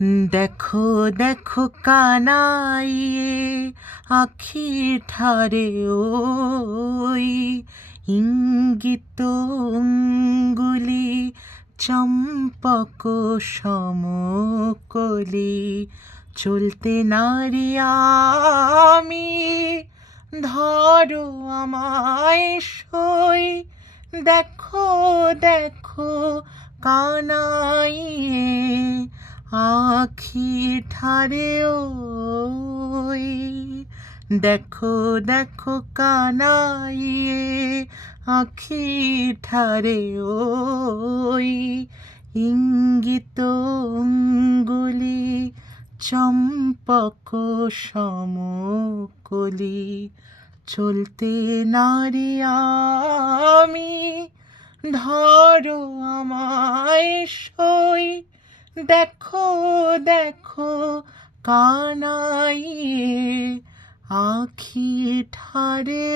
দেখো দেখো কানাইয়ে আখির ঠারে ওই ইঙ্গিত অঙ্গুলি চম্পক সমকলি চলতে নারি আমি ধরো আমায় সই দেখো দেখো কানাইয়ে আখি ঠারে ওই দেখো দেখো কানাইয়ে আখি ঠারে ওই ইঙ্গিত অঙ্গুলি চম্পক সমকলি চলতে নারি আমি ধরো আমায় সই দেখো দেখো কানাইয়ে আখি ঠারে